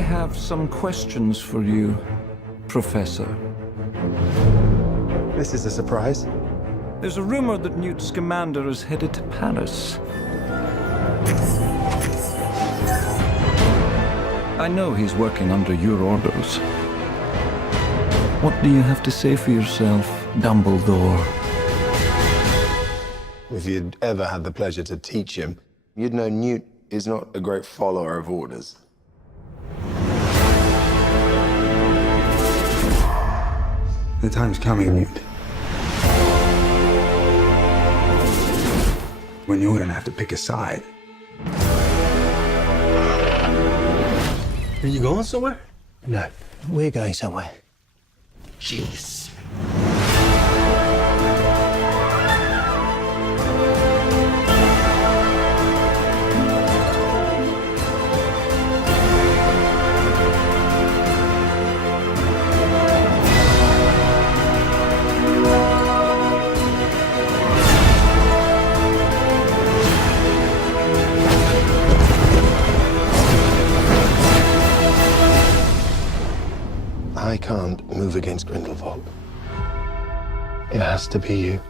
have some questions for you, Professor. This is a surprise. There's a rumor that Newt Scamander is headed to Paris. I know he's working under your orders. What do you have to say for yourself, Dumbledore? If you'd ever had the pleasure to teach him, you'd know Newt is not a great follower of orders. The time's coming, Newt, when you're gonna have to pick a side. Are you going somewhere? No, we're going somewhere. Jeez. I can't move against Grindelwald. It has to be you.